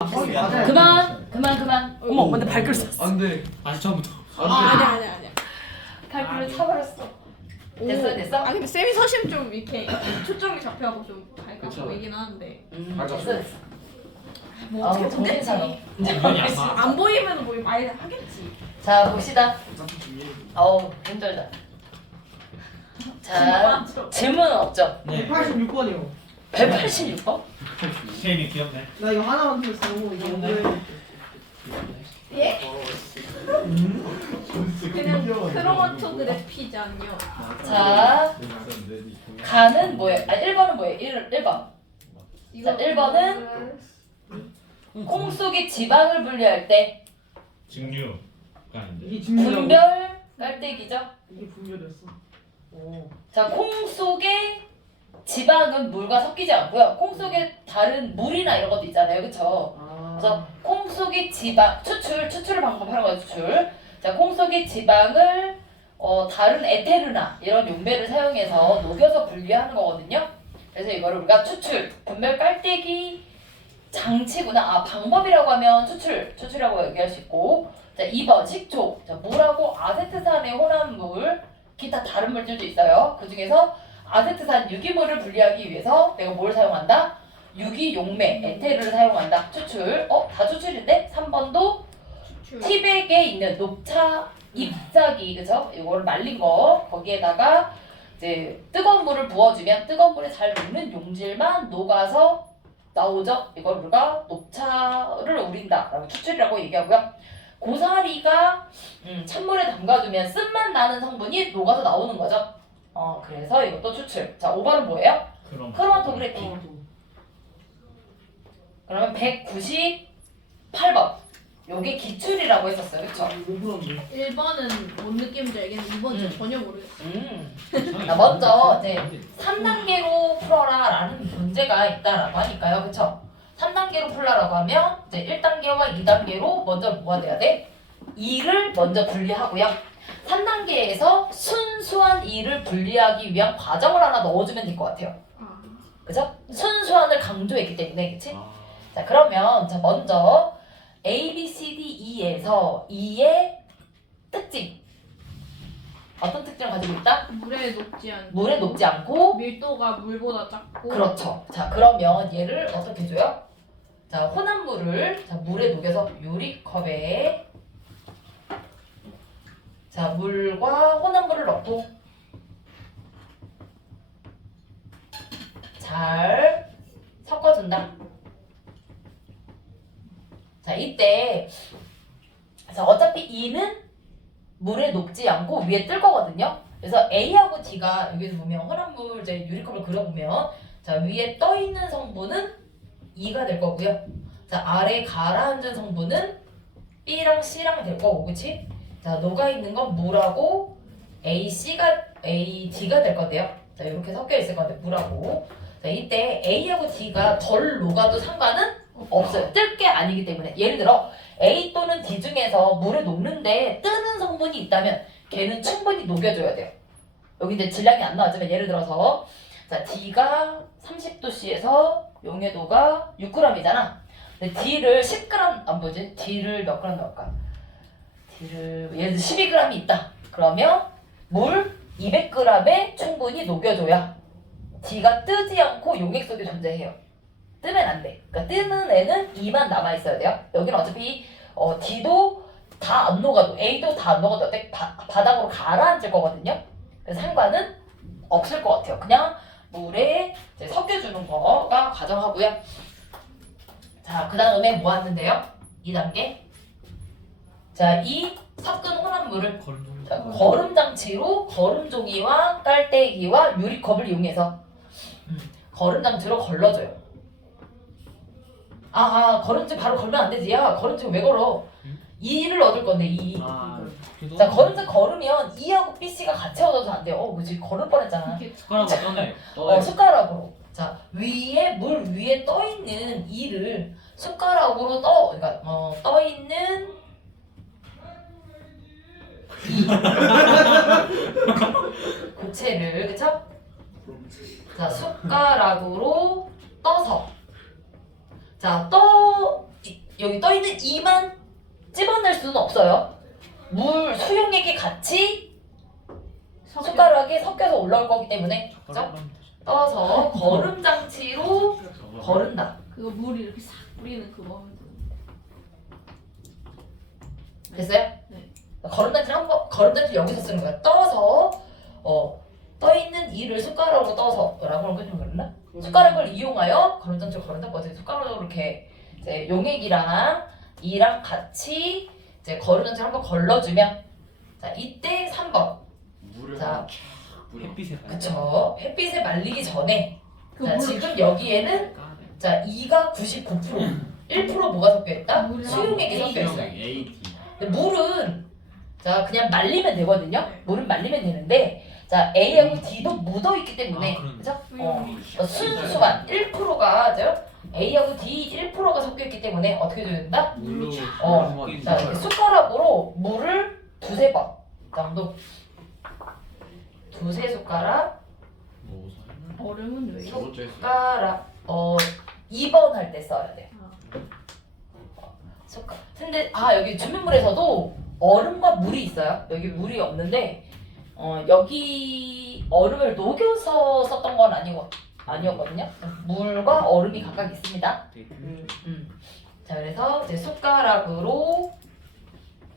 그만. 어머, 근데 발글 찼어. 안 돼. 다시 처음부터. 아니야. 발글을 차버렸어. 됐어? 아 근데 쌤이 서시면 좀 이렇게 초점이 잡혀갖고 좀 밝아 그쵸. 보이긴 하는데 됐어. 뭐 어떻게 정신 차려. 보겠지. 이건이 안 봐. 안 보이면 뭐 많이 하겠지. 자, 봅시다. 어우, 힘들다. 자, 질문은 없죠? 네. 86번이요. 186번? 쉐인이 귀엽네. 나 이거 하나만 들었어. 이거 오늘 예? 그냥 크로마토그래피잖요. 자, 가는 뭐예요? 1번은 뭐예요? 1번. 자, 1번은 콩 속에 지방을 분리할 때 증류가 아닌데. 이게 분별. 분별 깔때기죠? 이게 분별이었어. 오. 자, 콩 속에 지방은 물과 섞이지 않고요. 콩 속에 다른 물이나 이런 것도 있잖아요. 그쵸? 그래서 콩 속에 지방, 추출을 방금 하는 거예요. 추출. 자, 콩 속에 지방을 다른 에테르나 이런 용매를 사용해서 녹여서 분리하는 거거든요. 그래서 이거를 우리가 추출, 분별 깔때기 장치구나. 아, 방법이라고 하면 추출이라고 얘기할 수 있고. 자, 2번 식초. 자, 물하고 아세트산의 혼합물, 기타 다른 물질도 있어요. 그 중에서 아세트산 유기물을 분리하기 위해서 내가 뭘 사용한다? 유기용매, 에테르를 사용한다. 추출. 다 추출인데? 3번도 티백에 있는 녹차 잎사귀, 그죠? 이거를 말린 거 거기에다가 이제 뜨거운 물을 부어주면 뜨거운 물에 잘 녹는 용질만 녹아서 나오죠. 이걸 우리가 녹차를 우린다라고 추출이라고 얘기하고요. 고사리가 찬물에 담가두면 쓴맛 나는 성분이 녹아서 나오는 거죠. 그래서 이것도 추출. 자, 5번은 뭐예요? 그럼. 크로마토그래피. 그러면 198번. 요게 기출이라고 했었어요. 그쵸? 1번은 뭔 느낌인지 알겠는데 2번은 전혀 모르겠어. 자, 먼저 이제 3단계로 풀어라 라는 문제가 있다라고 하니까요. 그쵸? 3단계로 풀라라고 하면 이제 1단계와 2단계로 먼저 뭐가 돼야 돼? 2를 먼저 분리하고요. 3단계에서 순수한 2를 분리하기 위한 과정을 하나 넣어주면 될 것 같아요. 그죠? 순수한을 강조했기 때문에, 그치? 자, 그러면 자 먼저 A, B, C, D, E에서 2의 특징. 어떤 특징을 가지고 있다? 물에 녹지 않고 물에 녹지 않고. 밀도가 물보다 작고. 그렇죠. 자, 그러면 얘를 어떻게 줘요? 자, 혼합물을 자, 물에 녹여서 유리컵에 자, 물과 혼합물을 넣고 잘 섞어준다. 자, 이때 자, 어차피 E는 물에 녹지 않고 위에 뜰 거거든요. 그래서 A하고 D가 여기서 보면 혼합물 이제 유리컵을 그려보면 자, 위에 떠 있는 성분은 E가 될 거고요. 자, 아래 가라앉은 성분은 B랑 C랑 될 거고, 그치? 자, 녹아 있는 건 물하고 D가 될 건데요. 자, 이렇게 섞여 있을 건데 물하고. 자, 이때 A하고 D가 덜 녹아도 상관은 없어요. 뜰 게 아니기 때문에. 예를 들어 A 또는 D 중에서 물에 녹는데 뜨는 성분이 있다면 걔는 충분히 녹여줘야 돼요. 여기 이제 질량이 안 나왔지만 예를 들어서 자, D가 30도씨에서 용해도가 6g이잖아. 근데 D를 10g, D를 몇 g 넣을까? D를 예를 들어 12g이 있다. 그러면 물 200g에 충분히 녹여줘야 D가 뜨지 않고 용액 속에 존재해요. 뜨면 안 돼. 그러니까 뜨는 애는 2만 남아있어야 돼요. 여기는 어차피 D도 다 안 녹아도 A도 다 안 녹아도 어때? 바닥으로 가라앉을 거거든요. 그래서 상관은 없을 것 같아요. 그냥 물에 이제 섞여주는 거가 가정하고요. 자, 그 다음에 뭐 왔는데요? 2단계. 자, 이 섞은 혼합물을 자, 거름 장치로 거름 종이와 깔때기와 유리컵을 이용해서 거름 장치로 걸러줘요. 거름지 바로 걸면 안 되지. 야, 거름지 왜 걸어? 2를 얻을 건데 2. 자, 거름지 걸으면 E하고 BC가 같이 얻어서 안 돼요. 그치? 걸을 뻔했잖아. 숟가락으로 떠내. 숟가락으로. 자, 위에 물 위에 떠 있는 E를 숟가락으로 그러니까 떠 있는 E 고체를, 그쵸? 자, 숟가락으로 떠서 자, 여기 떠 있는 2만 집어낼 수는 없어요. 물 수용액이 같이 숟가락에 섞여서 올라올 거기 때문에 그죠? 떠서 거름 장치로 거른다. 그거 물 이렇게 싹 뿌리는 그거 하면 돼. 됐어요? 네. 거름 장치를 여기서 쓰는 거야. 떠서 떠 있는 이를 숟가락으로 떠서라고 하는 거 그랬나? 숟가락을 이용하여 거름 장치를 거른다. 어제 숟가락으로 이렇게 이제 용액이랑 이랑 같이 이제 거름 장치를 한번 걸러주면 자 이때 3번. 물을 자, 햇빛에 그쵸. 햇빛에 말리기 전에 그 자 물- 지금 여기에는 자 2가 99% 1% 뭐가 섞여있다? 물이랑 수용액이 섞여있어요. AD. 근데 물은 자 그냥 말리면 되거든요. 네. 물은 말리면 되는데 자 A하고 D도 묻어있기 때문에 아, 그러네. 그죠? 수용액. 순수한 1%가 A하고 D 1%가 섞여있기 때문에 어떻게 줘야 된다? 물로 자 이렇게 숟가락으로 물을 두세 번 정도 두세 숟가락 뭐 얼음은 왜? 저번 주에 숟가락 2번 할 때 써야 돼. 숟가락. 근데 여기 준비물에서도 얼음과 물이 있어요. 여기 물이 없는데 여기 얼음을 녹여서 썼던 건 아니었거든요. 물과 얼음이 각각 있습니다. 자 그래서 이제 숟가락으로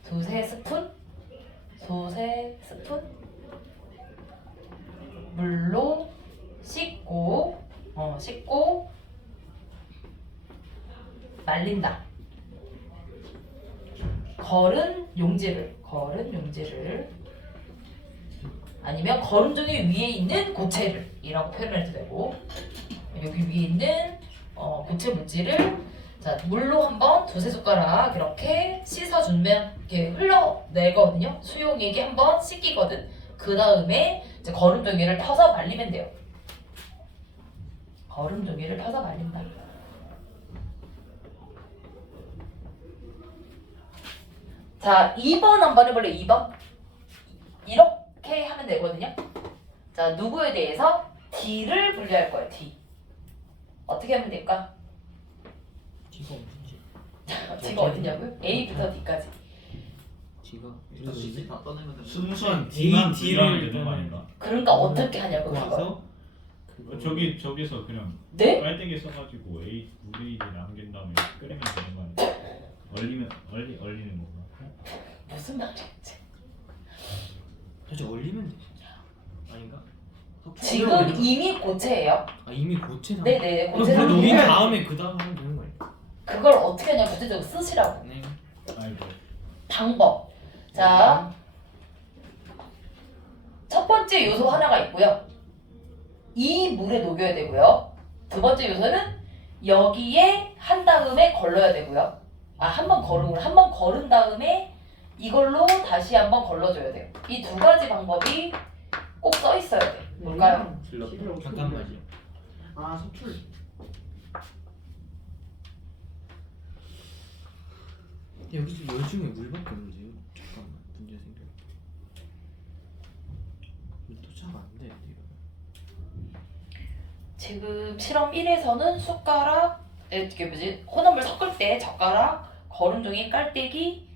두세 스푼 물로 씻고 말린다. 거른 용지를 아니면 거름 종이 위에 있는 고체를 이라고 표현해도 되고 여기 위에 있는 고체 물질을 자 물로 한번 두세 숟가락 이렇게 씻어주면 이렇게 흘러내거든요. 수용액이 한번 씻기거든. 그 다음에 이제 거름 종이를 펴서 말리면 돼요. 거름 종이를 펴서 말린다. 자 2번 한번 해볼래? 2번 이렇게 하면 되거든요. 자 누구에 대해서? D를 분류할 거예요. D 어떻게 하면 될까? D가 어딘지. D가 어디냐고요? A부터 D까지. D가 일단 CC 다 떠내면 되는 순수한 A, D만 D를 분류하면 되는 거 그러면- 아닌가? 그러니까 어떻게 하냐고 그거. 와서 저기서 그냥 네? 빨대기 써가지고 물 A를 남긴 다음에 끓이면 되는 거 아니야? 얼리는 건가? 무슨 말이지? 사실 얼리면 되지. 아닌가? 지금 이미 고체예요. 이미 고체나. 네네 그럼 고체 물 녹인 상태. 다음에 그 다음 하면 되는 거예요. 그걸 어떻게 하냐 구체적으로 쓰시라고. 네. 아이고 방법. 자, 첫 번째 요소 하나가 있고요. 이 물에 녹여야 되고요. 두 번째 요소는 여기에 한 다음에 걸러야 되고요. 한번 걸은 다음에 이걸로 다시 한번 걸러줘야 돼요. 이 두 가지 방법이 꼭 써 있어야 돼. 뭘까요? 잠깐만요. 소출. 여기서 열 중에 물밖에 없는데요. 잠깐만 문제 생겨. 도착 안 돼. 이거. 지금 실험 1에서는 숟가락, 혼합물 섞을 때 젓가락, 거름종이, 깔때기,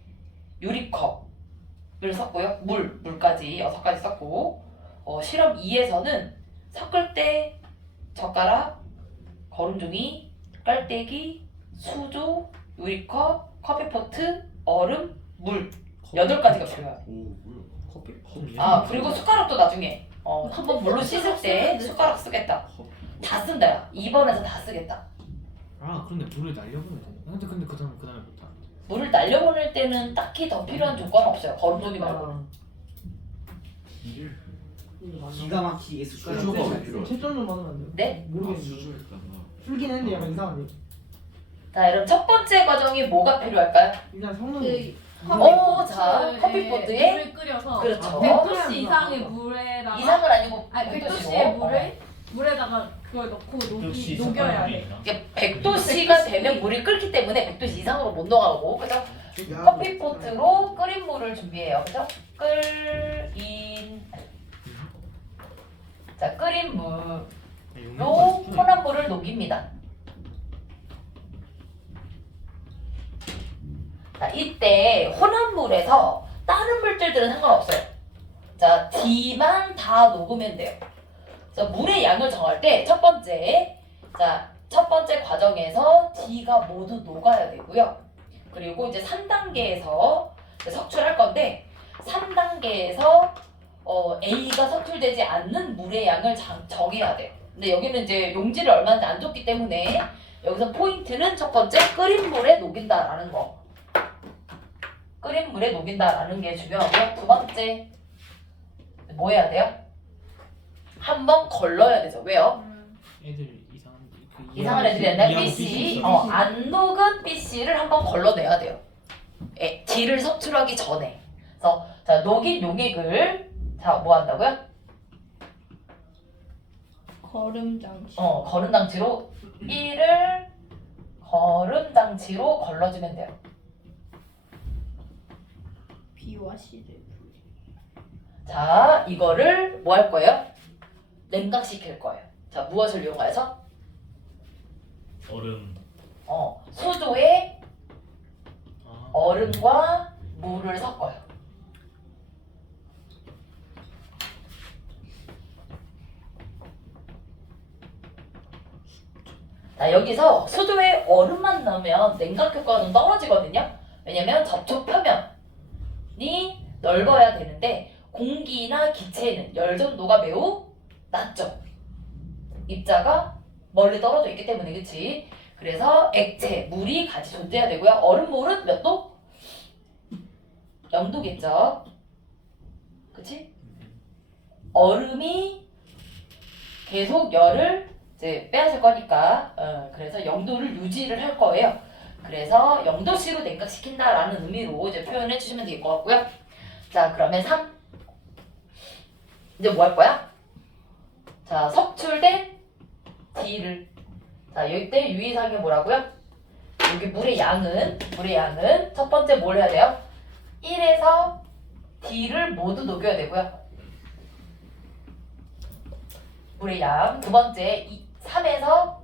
유리컵을 썼고요. 물까지 6가지 썼고 실험 2에서는 섞을 때 젓가락, 거름종이, 깔때기, 수조, 유리컵, 커피포트, 얼음, 물 8가지가 필요해요. 오 뭐야? 커피. 그리고 숟가락도 나중에 한번 물로 씻을 때 숟가락 쓰겠다. 다 쓴다. 2번에서 다 쓰겠다. 그런데 물을 날려보면 되나? 근데 그 다음에 못하. 물을 날려보낼 때는 딱히 더 필요한 조건은 없어요. 거름종이 말고는. 기가 막히게 수조가 숟가락 왜 필요해? 채점좀 받으면 안 돼요? 네? 모르겠는데. 수조했다. 풀긴 했는데 약간 이상한데. 자, 여러분 첫 번째 과정이 뭐가 필요할까요? 일단 성능. 자, 커피포트에 물을 끓여서 그렇죠. 100도씨 이상의 물에다가 이상은 아니고 100도씨의 물에다가 그걸 넣고 녹여야 돼. 이게 100도씨가 되면 물이 끓기 때문에 100도씨 이상으로 못 녹아오고 그래서 커피포트로 끓인 물을 준비해요. 그래서 끓인 물로 혼합물을 녹입니다. 자, 이때 혼합물에서 다른 물질들은 상관없어요. 자, D만 다 녹으면 돼요. 자, 물의 양을 정할 때 첫 번째, 자, 첫 번째 과정에서 D가 모두 녹아야 되고요. 그리고 이제 3단계에서 석출할 건데 3단계에서 A가 석출되지 않는 물의 양을 정해야 돼요. 근데 여기는 이제 용지를 얼마나 안 줬기 때문에 여기서 포인트는 첫 번째 끓인 물에 녹인다라는 거. 끓인 물에 녹인다라는 게 중요하고요. 두 번째 뭐 해야 돼요? 한번 걸러야 되죠. 왜요? 애들 이상한데 그 이상한 애들이 옛날 이해하는 BC, 있어. 안 녹은 BC를 한번 걸러내야 돼요. D를 석출하기 전에. 그래서 자, 녹인 용액을 자, 뭐 한다고요? 거름장치. 거름장치로 1을 거름장치로 걸러주면 돼요. B와 C를. 자, 이거를 뭐 할 거예요? 냉각시킬 거예요. 자, 무엇을 이용해서? 얼음. 수조에 아. 얼음과 물을 섞어요. 자, 여기서 수조에 얼음만 넣으면 냉각 효과는 떨어지거든요. 왜냐면 접촉 표면이 넓어야 되는데 공기나 기체는 열전도가 매우 낮죠. 입자가 멀리 떨어져 있기 때문에, 그치? 그래서 액체, 물이 같이 존재해야 되고요. 얼음물은 몇 도? 0도겠죠. 그치? 얼음이 계속 열을 이제 빼앗을 거니까 그래서 0도를 유지를 할 거예요. 그래서 0도씨로 냉각시킨다라는 의미로 이제 표현해 주시면 될 것 같고요. 자, 그러면 3. 이제 뭐 할 거야? 자, 석출된 D를 자, 이때 유의사항이 뭐라고요? 여기 물의 양은 첫 번째 뭘 해야 돼요? 1에서 D를 모두 녹여야 되고요. 물의 양. 두 번째 3에서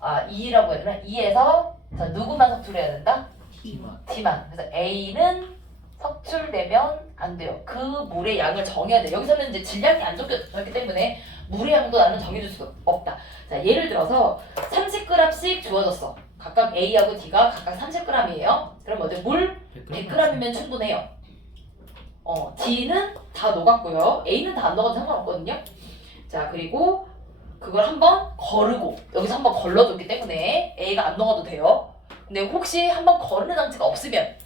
2라고 해야 되나? 2에서 자, 누구만 석출해야 된다? D만. 그래서 A는 석출되면 안 돼요. 그 물의 양을 정해야 돼요. 여기서는 이제 질량이 안 적혀졌기 때문에 물의 양도 나는 정해줄 수가 없다. 자, 예를 들어서 30g씩 주어졌어. 각각 A하고 D가 각각 30g이에요. 그럼 어제 물 100g이면 충분해요. D는 다 녹았고요. A는 다 안 녹아도 상관없거든요. 자, 그리고 그걸 한번 거르고 여기서 한번 걸러줬기 때문에 A가 안 녹아도 돼요. 근데 혹시 한번 거르는 장치가 없으면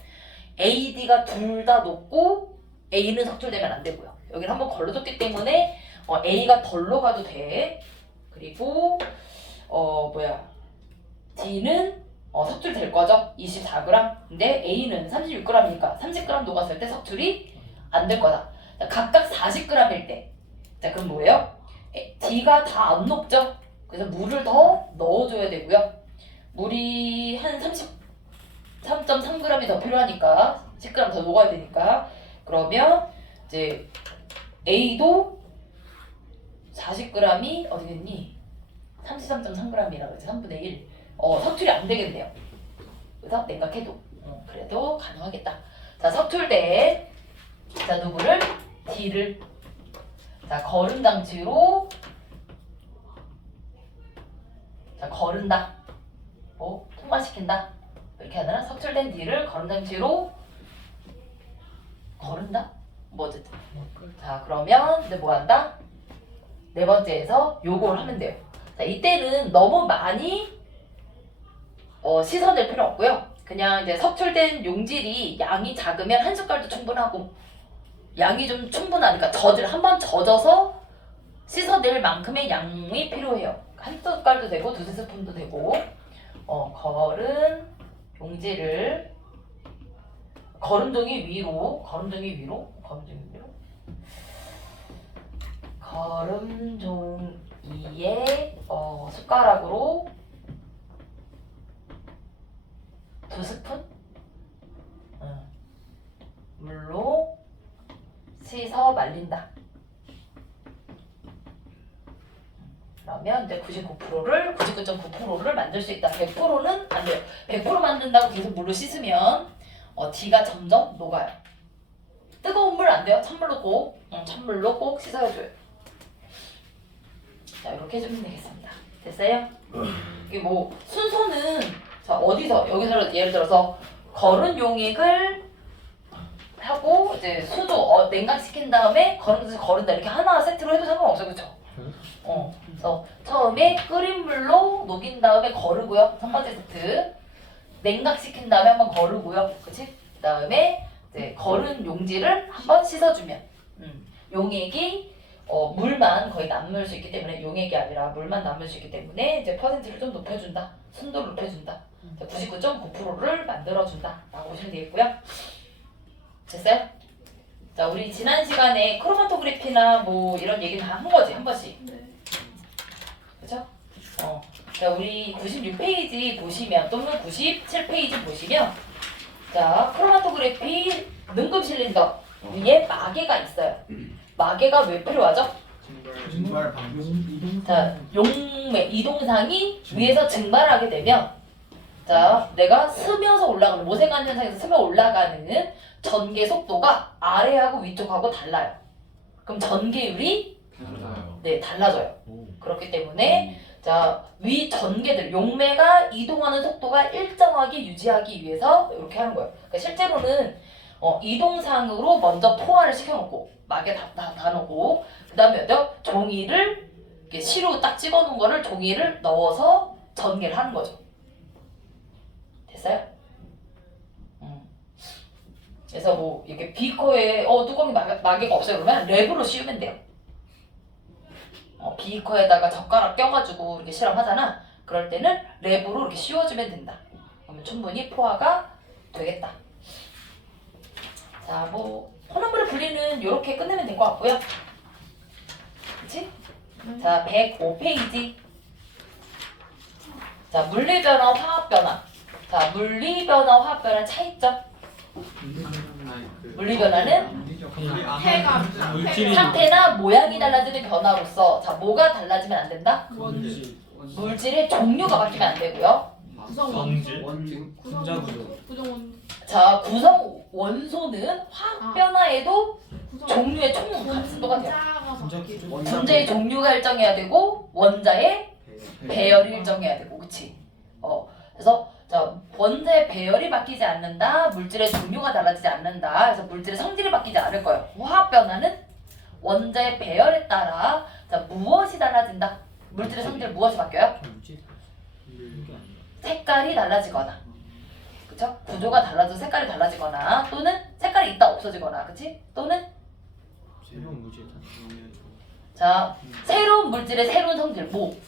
A, D가 둘 다 녹고 A는 석출되면 안 되고요. 여기는 한번 걸러줬기 때문에 A가 덜 녹아도 돼. 그리고 D는 석출될 거죠. 24g. 근데 A는 36g이니까 30g 녹았을 때 석출이 안 될 거다. 자, 각각 40g일 때. 자, 그럼 뭐예요? D가 다 안 녹죠? 그래서 물을 더 넣어줘야 되고요. 물이 한 33.3g이 더 필요하니까 10g 더 녹아야 되니까 그러면 이제 A도 40g이 어디겠니? 33.3g이라고 해서 3분의 1 석출이 안 되겠네요. 그래서 냉각해도 그래도 가능하겠다. 자, 석출된 자, 누구를? D를 자, 거름 장치로 자, 거른다. 통과시킨다. 이렇게 하느라 석출된 D를 거름 장치로 거른다? 뭐 어쨌든. 자, 그러면 이제 뭐 한다? 네 번째에서 요걸 하면 돼요. 자, 이때는 너무 많이 씻어낼 필요 없고요. 그냥 이제 석출된 용질이 양이 작으면 한 숟갈도 충분하고 양이 좀 충분하니까 한번 젖어서 씻어낼 만큼의 양이 필요해요. 한 숟갈도 되고 두세 스푼도 되고 거른 용지를 거름종이 위로 거름종이에 숟가락으로 2스푼 물로 씻어 말린다. 그러면 이제 99.9%를 만들 수 있다. 100%는 안 돼요. 100% 만든다고 계속 물로 씻으면 D가 점점 녹아요. 뜨거운 물 안 돼요. 찬물로 꼭, 찬물로 꼭 씻어줘요. 자, 이렇게 해주면 되겠습니다. 됐어요? 이게 뭐 순서는 자 어디서 여기서 예를 들어서 거른 용액을 하고 이제 수도 냉각시킨 다음에 거른다 이렇게 하나 세트로 해도 상관없어요, 그렇죠? 그래서 처음에 끓인 물로 녹인 다음에 거르고요. 첫 번째 세트 냉각시킨 다음에 한번 거르고요, 그렇지? 그다음에 이제 거른 용지를 한번 씻어주면 용액이 물만 거의 남을 수 있기 때문에 용액이 아니라 물만 남을 수 있기 때문에 이제 퍼센트를 좀 높여준다, 순도를 높여준다, 99.9%를 만들어준다 라고 보시면 되겠고요. 됐어요? 자, 우리 지난 시간에 크로마토그래피나 뭐 이런 얘기는 다 한 거지, 한 번씩. 네. 그죠? 자, 우리 96페이지 보시면 또는 97페이지 보시면 자, 크로마토그래피 능금 실린더 위에 마개가 있어요. 마개가 왜 필요하죠? 증발 방지. 자, 이동상이 위에서 증발하게 되면 자, 내가 스며서 올라가는 모세관 현상에서 스며 올라가는 전개 속도가 아래하고 위쪽하고 달라요. 그럼 전개율이 달라요. 네, 달라져요. 오. 그렇기 때문에 자, 위 전개들 용매가 이동하는 속도가 일정하게 유지하기 위해서 이렇게 하는 거예요. 그러니까 실제로는 이동상으로 먼저 포화를 시켜놓고 막에 다 놓고 그 다음에 종이를 이렇게 시로 딱 찍어놓은 거를 종이를 넣어서 전개를 하는 거죠. 됐어요? 그래서 뭐 이렇게 비커에 뚜껑에 마개가 없어요 그러면 랩으로 씌우면 돼요. 비커에다가 젓가락 껴가지고 이렇게 실험하잖아. 그럴 때는 랩으로 이렇게 씌워주면 된다. 그러면 충분히 포화가 되겠다. 자, 뭐 혼합물의 분리는 이렇게 끝내면 될 것 같고요. 그치? 자, 105페이지. 자, 물리변화, 화학변화. 자, 물리변화, 화학변화 차이점. 물리변화는 해가 물질이 상태나 모양이 달라지는 변화로서 자, 뭐가 달라지면 안 된다? 물질의 종류가 바뀌면 안 되고요. 성질. 분자 구조. 구성원 자, 구성 원소는 화학 변화에도 종류의 총 같은 똑같아요. 분자 구조. 분자의 종류가 일정해야 되고 원자의 배열이 일정해야 되고, 그치? 그래서 자, 원자의 배열이 바뀌지 않는다. 물질의 종류가 달라지지 않는다. 그래서 물질의 성질이 바뀌지 않을 거예요. 화학 변화는 원자의 배열에 따라 자, 무엇이 달라진다? 물질의 성질 무엇이 바뀌어요? 물질. 이게 아니야. 색깔이 달라지거나, 그쵸? 구조가 달라져 색깔이 달라지거나 또는 색깔이 있다 없어지거나, 그치? 또는 새로운 물질 다. 자, 새로운 물질의 새로운 성질, 뭐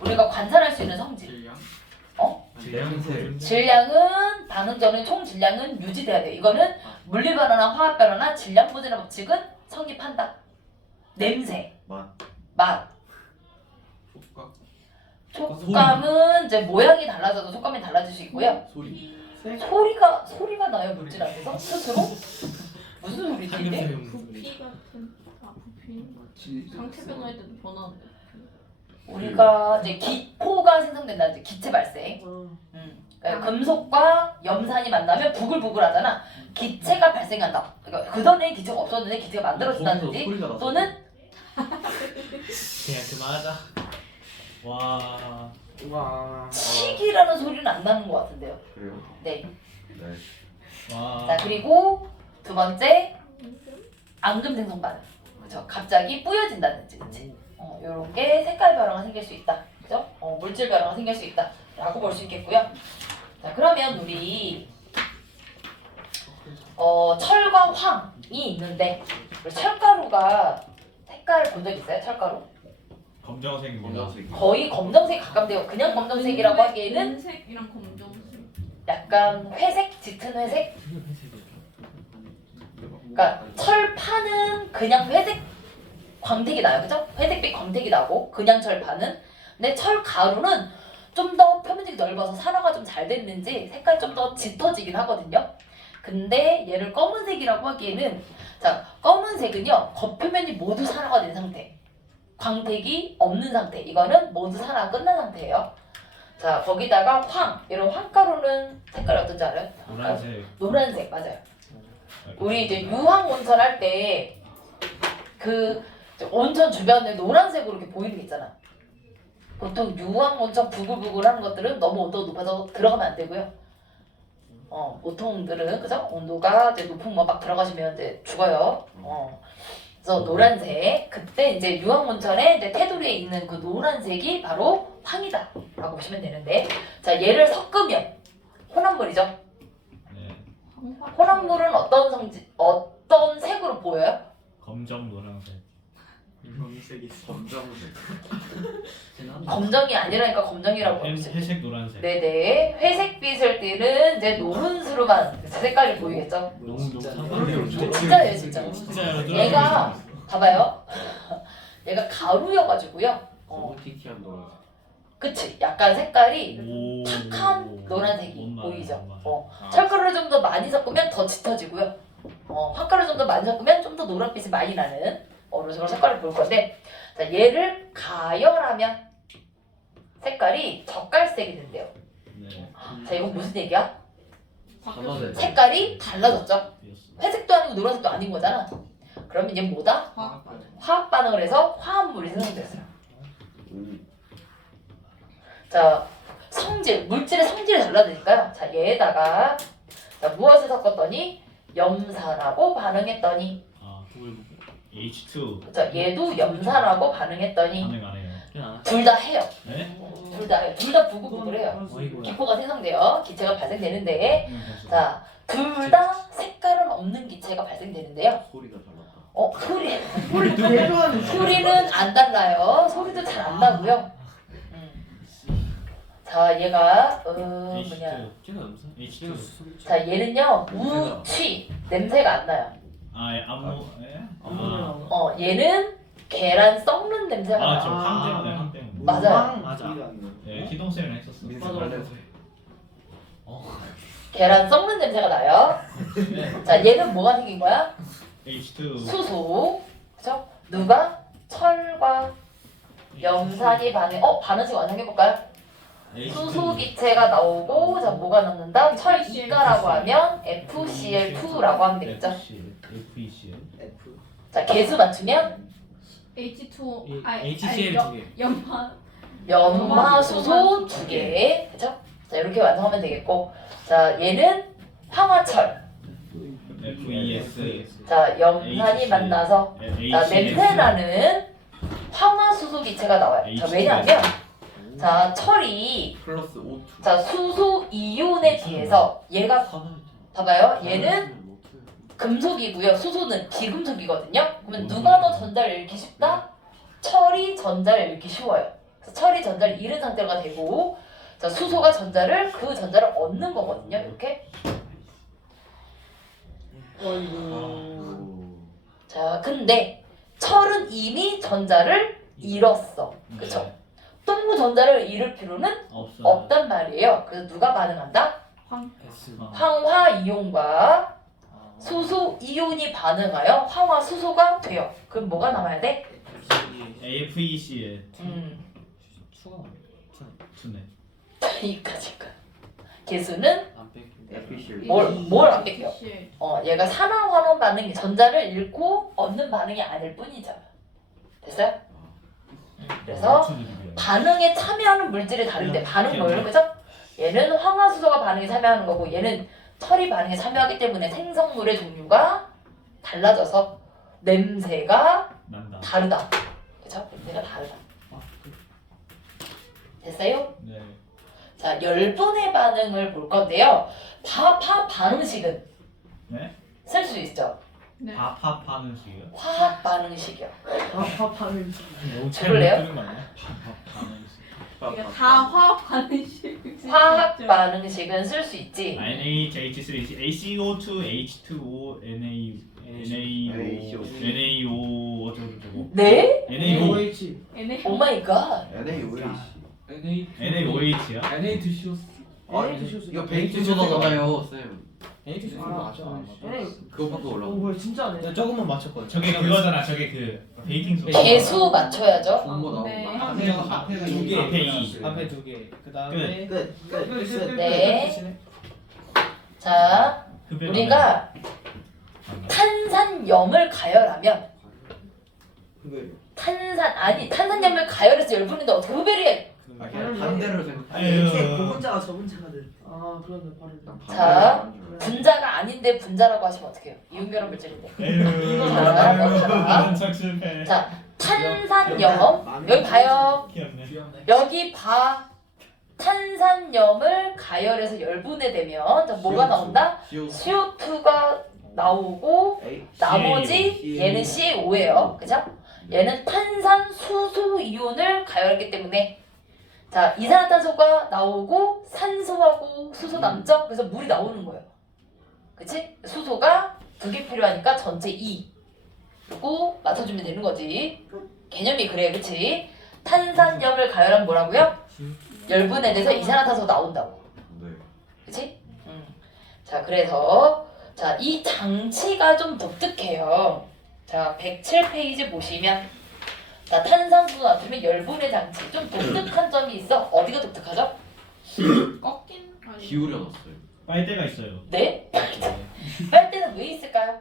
우리가 관찰할 수 있는 성질. 내용들. 질량은 반응전의 총 질량은 유지돼야 돼. 이거는 물리 변화나 화학 변화나 질량 보존의 법칙은 성립한다. 냄새, 맛, 촉감은 이제 모양이 달라져도 속감이 달라질 수 있고요. 소리. 소리가 나요 물질 안에서 스스로? 무슨 소리지 이게? 상금사용 소리. 부피 같은 부피 상태 변화할 때도 변하는데. 우리가 이제 기포가 생성된다. 이제 기체 발생. 그러니까 금속과 염산이 만나면 부글부글하잖아. 기체가 발생한다. 그러니까 그 전에 기체가 없었는데 기체가 만들어진다든지 또는 그냥 그만하자. 와. 와. 치기라는 소리는 안 나는 것 같은데요. 그래요? 네. 네. 와. 자, 그리고 두 번째 앙금 생성 반응. 그렇죠. 갑자기 뿌여진다든지, 그렇지? 이런 게 색깔 변화가 생길 수 있다. 그죠? 물질 변화가 생길 수 있다. 라고 볼 수 있겠고요. 자, 그러면 우리 철과 황이 있는데 우리 철가루가 색깔 본 적 있어요? 철가루? 검정색입니다. 거의 검정색 가깝대요. 그냥 검정색이라고 하기에는 은색이랑 검정색. 약간 회색, 짙은 회색? 그게 회색이야. 그러니까 철파는 그냥 회색 광택이 나요. 그죠? 회색빛 광택이 나고 그냥 철파는. 근데 철가루는 좀 더 표면적이 넓어서 산화가 좀 잘 됐는지 색깔이 좀 더 짙어지긴 하거든요. 근데 얘를 검은색이라고 하기에는 자, 검은색은요 겉표면이 모두 산화가 된 상태, 광택이 없는 상태, 이거는 모두 산화가 끝난 상태예요. 자 거기다가 황 이런 황가루는 색깔이 어떤지 알아요? 노란색. 노란색 맞아요. 우리 이제 유황 온천 할 때 그 온천 주변에 노란색으로 이렇게 보이는 게 있잖아. 보통 유황 온천 부글부글하는 것들은 너무 온도가 높아서 들어가면 안 되고요. 보통들은 그죠? 온도가 이제 높은 거 막 들어가시면 이제 죽어요. 그래서 노란색 그때 이제 유황 온천에 이제 테두리에 있는 그 노란색이 바로 황이다라고 보시면 되는데 자 얘를 섞으면 혼합물이죠. 네. 혼합물은 어떤 색으로 보여요? 검정 노란색. 검색이 검정색. 검정이 아니라니까 검정이라고 하시죠. 회색 노란색. 네네 회색빛을 띠는 이제 노른수로만 색깔이 보이겠죠. 너무 진짜 상관없네. 진짜예요 진짜. 진짜요. 얘가 봐봐요. 얘가 가루여가지고요. 너무 티티한 노란색. 그치 약간 색깔이 오. 탁한 노란색이 뭔 보이죠. 말이야, 아, 철가루를 좀 더 많이 섞으면 더 짙어지고요. 황가루를 좀 더 많이 섞으면 좀 더 노란빛이 많이 나는 이런 식으로 색깔을 볼 건데 자 얘를 가열하면 색깔이 젓갈색이 된대요. 네. 자 이건 무슨 얘기야? 단어들. 색깔이 달라졌죠. 비었어. 회색도 아니고 노란색도 아닌 거잖아. 그러면 얘 뭐다? 화학 반응을 해서 화합물이 생성됐어요. 자 성질, 물질의 성질이 달라지니까요. 자 얘에다가 자, 무엇을 섞었더니 염산하고 반응했더니 아 H2 자 얘도 염산하고 반응했더니 반응 안 해요. 그냥 둘 다 해요. 네? 둘 다 해요. 둘 다 부글부글해요. 어이구야. 기포가 생성돼요. 기체가 발생되는데 됐어. 자 둘 다 색깔은 없는 기체가 발생되는데요. 소리가 달랐다. 소리 왜 좋아하는 소리는 안 달라요. 소리도 잘 안 나고요. 자 얘가 뭐냐 H2 쟤가 염산. H2 자 얘는요 무취 냄새가 안 나요. 안무 예? 얘는 계란 썩는 냄새가 나요. 아저 황 때문에 황 때문에. 맞아요. 맞아. 네 희동쌤이랑 했었어. 민수 맞아. 발레. 계란 썩는 냄새가 나요. 네. 자 얘는 뭐가 생긴 거야? H2 수소. 그죠? 누가? 철과 염산이 반응식 완성해볼까요? 수소 기체가 나오고 자 뭐가 남는다? 철 이가라고 하면 FCl2라고 하면 되겠죠? FECL. F. 자 개수 맞추면 H2 HCl 두 개. 염화수소 2개. 그죠? 자 이렇게 완성하면 되겠고 자 얘는 황화철. FES. 자 염산이 만나서 자 냄새나는 황화수소 기체가 나와요. 자 왜냐하면 자 철이 플러스 O2. 자 수소 이온에 비해서 얘가 봐봐요. 얘는 금속이고요. 수소는 비금속이거든요. 그러면 누가 더 전자를 잃기 쉽다? 철이 전자를 잃기 쉬워요. 그래서 철이 전자를 잃은 상태가 되고 자 수소가 그 전자를 얻는 거거든요. 이렇게. 어이구. 자 근데 철은 이미 전자를 잃었어. 그쵸? 또 전자를 잃을 필요는 없단 말이에요. 그래서 누가 반응한다? S. 황화 이온과 수소 이온이 반응하여 황화 수소가 돼요. 그럼 뭐가 남아야 돼? AFECL 추가 투네. 여기까지가. 개수는 안 뺄게. FECL. 뭘 안 뺄게요? 얘가 산화 환원 반응이 전자를 잃고 얻는 반응이 아닐 뿐이죠. 됐어요? 그래서 반응에 참여하는 물질이 다른데 반응물 그죠? 얘는 황화수소가 반응에 참여하는 거고 얘는 철이 반응에 참여하기 때문에 생성물의 종류가 달라져서 냄새가 난다. 다르다. 그죠? 냄새가 다르다. 됐어요? 네. 자, 열분의 반응을 볼 건데요. 화학 반응식은 네? 쓸 수 있죠. 밥하는 식이요? 화학 반응식이요. 밥하는 너무 해볼래요? 뜨는 거 아니야? 밥하는 식. 이거 다 화학 반응식. 화학 반응식은 쓸 수 있지. NaHH3 ACO2 H2O NaO 어쩌고저쩌고. 네? OH. 오 마이 갓. NaOH야? NA2CO. NH 이거 베이킹 소다잖아요, 쌤. NHS 그거 맞아. 그거밖에 올라. 뭐야 진짜네. 나 조금만 맞췄거든. 저게 그거잖아. 저게 그 베이킹 소스. 개수 맞춰야죠. 정보 네. 나오고. 앞에가 두 개. 앞에 이. 앞에 2개. 그다음에 끝. 네. 자, 흡혈 우리가 탄산염을 가열하면 탄산염을 가열해서 열분인데 어떻게 흡혈이 해? 아, 그냥 반대로 생각. 이게 고분자가 저분자가 돼. 아 그러네 빠르다. 자, 분자가 아닌데 분자라고 하시면 어떡해요? 이온결합 물질인데. 에휴. 척 실패. 자, 탄산염 여기 봐요. 귀엽네. 여기 봐. 탄산염을 가열해서 열분해 되면 자, 뭐가 나온다? CO2가 나오고 나머지 얘는 CaO예요. 그죠? 얘는 탄산 수소 이온을 가열했기 때문에 자, 이산화탄소가 나오고 산소하고 수소 남죠? 그래서 물이 나오는 거예요. 그치? 수소가 2개 필요하니까 전체 2. 그리고 맞춰주면 되는 거지. 개념이 그래, 그치? 탄산염을 가열하면 뭐라고요? 열분에 대해서 이산화탄소가 나온다고. 네. 그치? 자, 그래서 자, 이 장치가 좀 독특해요. 자, 107페이지 보시면 자, 탄산수 나트륨의 열분의 장치 좀 독특한 점이 있어. 어디가 독특하죠? 꺾인 아니. 기울여놨어요. 빨대가 있어요. 네? 빨대는 왜 있을까요?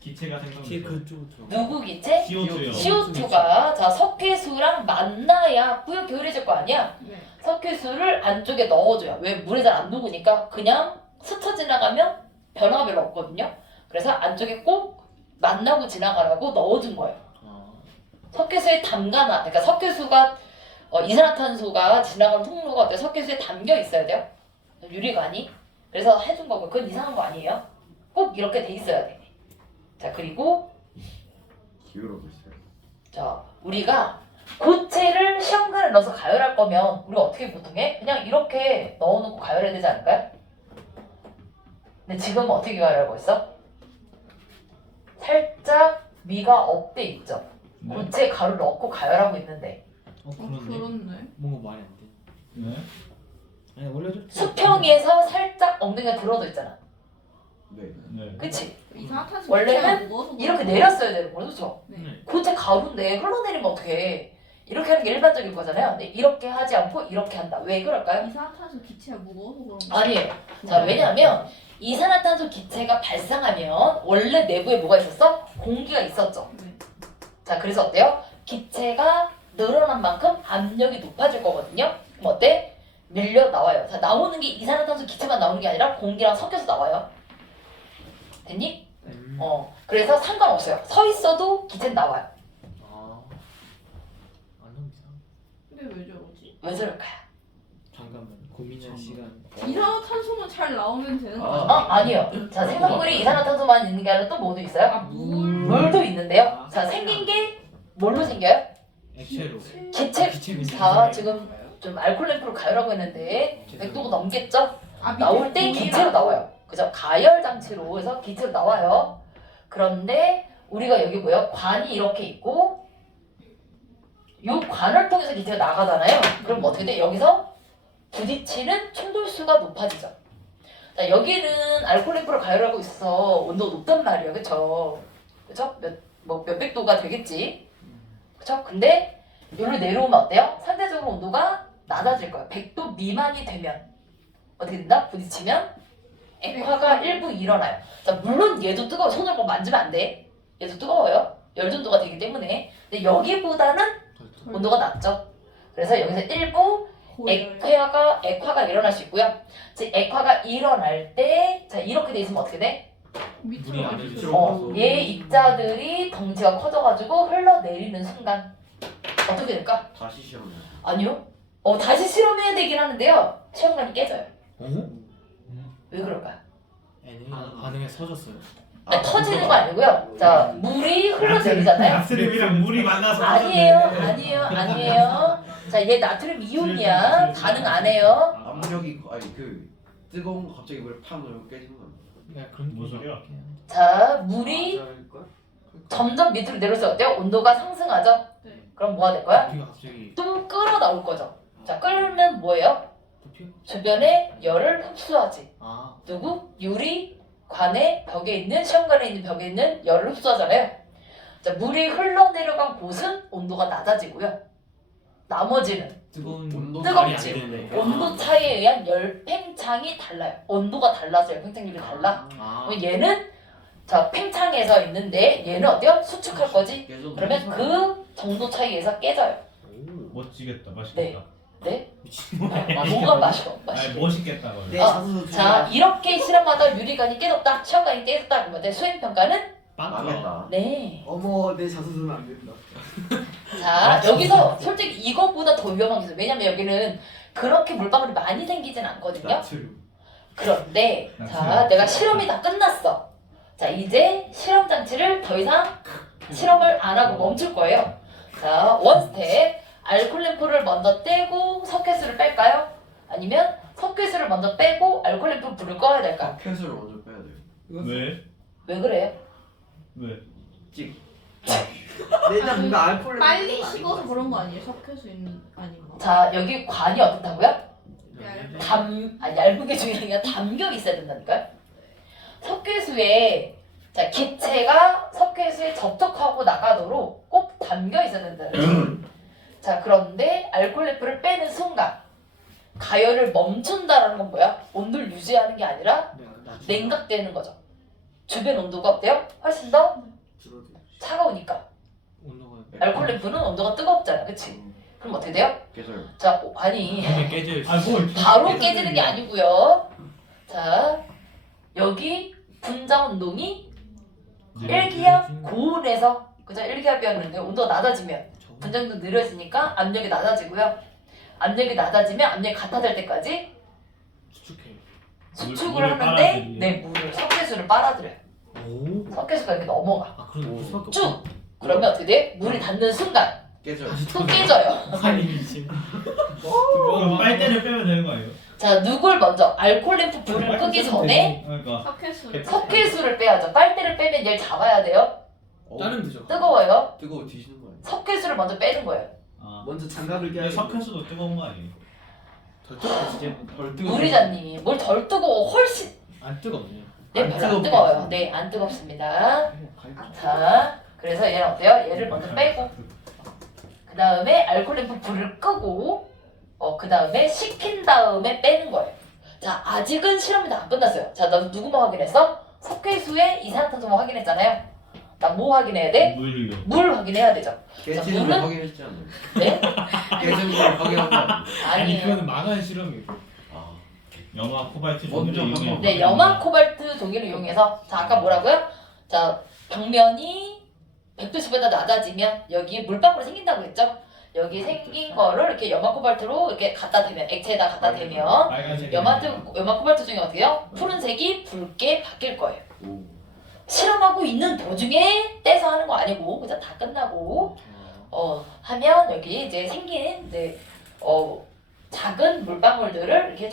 기체가 뒤에 생성돼서. 그쪽으로 들어. 누구 기체? CO2요. CO2가 자, 석회수랑 만나야 뿌옇게 흐려질 거 아니야? 네. 석회수를 안쪽에 넣어줘요. 왜? 물에 잘 안 녹으니까 그냥 스쳐 지나가면 변화가 별로 없거든요. 그래서 안쪽에 꼭 만나고 지나가라고 넣어준 거예요. 석회수에 담가놔. 그러니까 석회수가 이산화탄소가 지나가는 통로가 어때? 석회수에 담겨 있어야 돼요. 유리관이. 그래서 해준 거고 그건 이상한 거 아니에요. 꼭 이렇게 돼 있어야 돼. 자, 그리고 기울어도 있어요. 자, 우리가 고체를 시험관에 넣어서 가열할 거면 우리가 어떻게 보통 해? 그냥 이렇게 넣어놓고 가열해야 되지 않을까요? 근데 지금은 어떻게 가열하고 있어? 살짝 위가 업돼 있죠. 네. 고체 가루 넣고 가열하고 있는데 그렇네. 그렇네. 뭔가 말이 안 돼. 네. 아니 원래 좀 수평에서 살짝 엉덩이가 들어져 있잖아. 네. 네. 그치? 이산화탄소 원래는 기체가 무거워서 이렇게 그런 내렸어야 되는 거죠. 그렇죠? 네. 고체 가루인데 흘러내리면 어떡해. 이렇게 하는 게 일반적인 거잖아요. 근데 이렇게 하지 않고 이렇게 한다. 왜 그럴까요? 이산화탄소 기체가 무거워서 그런 거. 아니에요. 자, 왜냐하면 이산화탄소 기체가 발생하면 원래 내부에 뭐가 있었어? 공기가 있었죠. 네. 자, 그래서 어때요? 기체가 늘어난 만큼 압력이 높아질 거거든요. 그럼 어때? 밀려 나와요. 자, 나오는 게 이산화탄소 기체만 나오는 게 아니라 공기랑 섞여서 나와요. 됐니? 그래서 상관없어요. 서 있어도 기체는 나와요. 너무 이상. 근데 왜 저러지? 왜 저럴까요? 잠깐만 고민할 시간. 이산화탄소만 잘 나오면 되는 거 아. 아니야? 아니요. 자, 생성물이 이산화탄소만 있는 게 아니라 또 뭐도 있어요? 아, 물. 물도 있는데요. 자, 생긴 게 뭘로 생겨요? 액체로. 기체. 기체 자, 지금 좀 알코올 램프로 가열하고 있는데 100도가 넘겠죠? 아, 밑에 나올 때 물이랑. 기체로 나와요. 그죠? 가열 장치로 해서 기체로 나와요. 그런데 우리가 여기 뭐야? 관이 이렇게 있고 요 관을 통해서 기체가 나가잖아요. 그럼 어떻게 돼? 여기서 부딪히는 충돌수가 높아지죠. 자, 여기는 알코올 램프로 가열하고 있어서 온도가 높단 말이에요. 그쵸? 그쵸? 몇백 도가 되겠지. 그쵸? 근데 여기로 내려오면 어때요? 상대적으로 온도가 낮아질 거예요. 100도 미만이 되면 어떻게 된다? 부딪히면 액화가 일부 일어나요. 자, 물론 얘도 뜨거워. 손으로 뭐 만지면 안 돼. 얘도 뜨거워요. 열전도가 되기 때문에. 근데 여기보다는 온도가 낮죠. 그래서 여기서 일부 액화가 일어날 수 있고요. 즉 액화가 일어날 때, 자, 이렇게 돼 있으면 어떻게 돼? 물이 밑으로 안 갈수록. 얘 입자들이 덩치가 커져가지고 흘러내리는 순간 어떻게 될까? 다시 실험해. 아니요. 다시 실험해야 되긴 하는데요. 시험관이 깨져요. 왜 그럴까요? 반응에 서졌어요. 아니, 터지는 거 아니고요. 자, 물이 흘러내리잖아요. 나트륨이랑 물이 만나서 아니에요. 자, 얘 나트륨 이온이야. 반응 안 해요. 압력이 아니 그 뜨거운 거 갑자기 물에 팍 넣으면 깨지는 거 아니야? 야 그런 뭔 소리야? 자, 물이 점점 밑으로 내려서 어때요? 온도가 상승하죠? 네. 그럼 뭐가 될 거야? 우리가 갑자기 또 끓어 나올 거죠. 자, 끓으면 뭐예요? 또 튀어? 주변에 열을 흡수하지. 아 누구? 유리, 관의 벽에 있는 시험관에 있는 벽에 있는 열을 흡수하잖아요. 자, 물이 흘러내려간 곳은 온도가 낮아지고요. 나머지는 뜨거운 온도 뜨겁지. 말이 안 되네. 온도 차이에 의한 열 팽창이 달라요. 온도가 달라서 열 팽창률이 달라. 아, 그럼 얘는 자 팽창해서 있는데 얘는 어때요? 수축할 거지. 깨져. 그러면 그 정도 차이에서 깨져요. 오, 멋지겠다. 맛있겠다. 네? 미친 놈. 뭐가 맛있어? 아니 맛있어. 멋있겠다 그래. 내 아, 자소서 자 이렇게 실험하다 유리관이 깨졌다, 시험관이 깨졌다 그러면 내 수행평가는 망했다. 네. 어머 내 자소서는 안 된다. 자 여기서 솔직히 이거보다 더 위험한 게 있어요. 왜냐면 여기는 그렇게 물방울이 많이 생기진 않거든요. 나트륨. 그런데 자 내가 실험이 다 끝났어. 자 이제 실험 장치를 더 이상 실험을 안 하고 멈출 거예요. 자 원스텝 알코올 램프를 먼저 떼고 석회수를 뺄까요? 아니면 석회수를 먼저 빼고 알코올 램프 불을 꺼야 될까요? 캔슬을 먼저 빼야 돼요. 왜? 왜 그래요? 왜? 일단 뭔가 알코올 빨리 식어서 그런 거 아니에요? 석회수 있는 아닌가? 자 여기 관이 어떻다고요? 얇은. 얇은 게 중요한 게 아니라 담겨 있어야 된다니까요. 석회수에 자 기체가 석회수에 접촉하고 나가도록 꼭 담겨 있어야 된다는 거죠. 자 그런데 알코올 램프를 빼는 순간 가열을 멈춘다라는 건 뭐야? 온도를 유지하는 게 아니라 냉각되는 거죠. 주변 온도가 어때요? 훨씬 더 차가우니까. 온도가 알코올 램프는 온도가 뜨겁잖아, 그치? 그럼 어떻게 돼요? 깨져요. 자 아니 깨져 있어. 아뭘 바로 깨지는 게 아니고요. 자 여기 분자 운동이 일기압 고온에서 그죠? 일기압이었는데 온도가 낮아지면 분자 운동 느려지니까 압력이 낮아지고요. 압력이 낮아지면 압력이 같아질 때까지 수축해. 수축을 물을 하는데 빨아들이네. 네 물을 석회수를 빨아들여요. 오. 석회수가 이렇게 넘어가. 아 그럼 그 수밖에 쭉. 그러면 어떻게 돼? 물이 닿는 순간 깨져요. 또 깨져요. 아니 미친. 그럼 빨대를 빼면 되는 거 아니에요? 자 누굴 먼저 알코올 램프 불을 끄기 전에 그러니까 석회수. 석회수를 빼야죠. 빨대를 빼면 얘를 잡아야 돼요. 다른 되죠. 뜨거워요. 뜨거워 뒤지는 거예요. 석회수를 먼저 빼는 거예요. 아 먼저 장갑을 근데 껴야 석회수도 뜨거운 거 아니에요? 더 뜨겁지. 덜 뜨거워. 우리자님이 뭘 덜 뜨거워 훨씬 안 뜨겁네요. 네 안 별로 안 뜨겁게 뜨거워요. 했어요. 네 안 뜨겁습니다. 자 그래서 얘는 어때요? 얘를 먼저 빼고 그 다음에 알코올 램프 불을 끄고 그 다음에 식힌 다음에 빼는 거예요. 자 아직은 실험이 다 안 끝났어요. 자 너 누구만 확인했어? 석회수의 이산화탄소만 확인했잖아요. 나 뭐 확인해야 돼? 물요. 물 확인해야 되죠. 깨지는 물은- 걸 확인했지 않나요? 네? 깨지는 걸 확인한 거 아니에요? 아니 아니에요. 그거는 망한 실험이고. 아. 염화 코발트 먼저 종류를 이용해. 한번 네, 염화 코발트 종이를 이용해서 자 아까 뭐라고요? 자 벽면이 100도씨보다 낮아지면 여기 물방울이 생긴다고 했죠? 여기 생긴 거를 이렇게 염화 코발트로 이렇게 갖다 대면 액체에다 갖다 대면 빨간색. 염화 코발트 중에 어떻게 해요? 푸른색이 붉게 바뀔 거예요. 오. 실험하고 있는 도중에 떼서 하는 거 아니고 그냥 다 끝나고 하면 여기 이제 생긴 이제 작은 물방울들을 이렇게